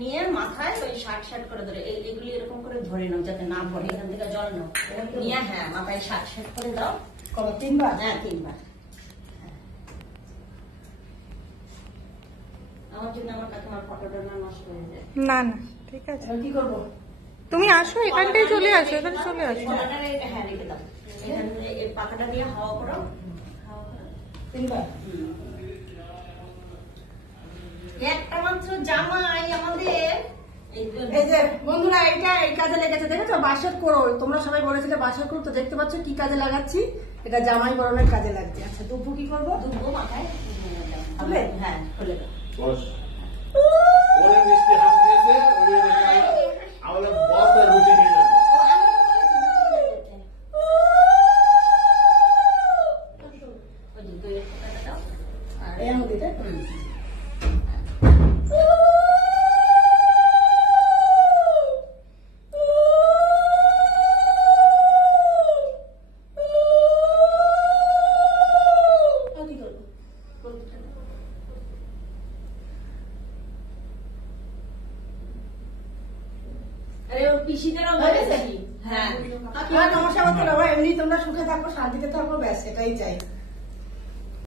নিয়ে মাথায় ওই শার্ট শার্ট করে ধরে এগুলি এরকম করে ধরে নাও যাতে না পড়ে, এখান থেকে জল নাও নিয়ে, হ্যাঁ মাথায় শার্ট শার্ট করে দাও। কত 3 বার? হ্যাঁ 3 বার। আমার জন্য আমার কাকিমার ফটোটা না নষ্ট হয়ে যায়। না না ঠিক আছে, কি করবো? তুমি আসো এখানটায় চলে আসো, এখানে চলে আসো। হ্যাঁ রেখে দাও, এখানে এই পাখাটা দিয়ে হাওয়া করো, হাওয়া করো 3 বার। একটা মাত্র জামাই আমাদের। এই যে বন্ধুরা, এটা এই কাজে লেগেছে, দেখেছো? বাসর করো, তোমরা সবাই বলেছিলে বাসর করো, তো দেখতে পাচ্ছ কি কাজে লাগাচ্ছি। এটা জামাই বরণের কাজে লাগছে। আচ্ছা দুব্বু কি করবো? দুব্বো মাথায় খুলে? হ্যাঁ খুলে দাও। বস ওরে মিষ্টি হাত দিয়েছে, আমাদের বসটা রুটি নিয়ে যাবে। এর মধ্যে হ্যাঁ সমস্যা হচ্ছে না, এমনি তোমরা সুখে থাকো, শান্তিতে থাকো, ব্যাস এটাই চাই।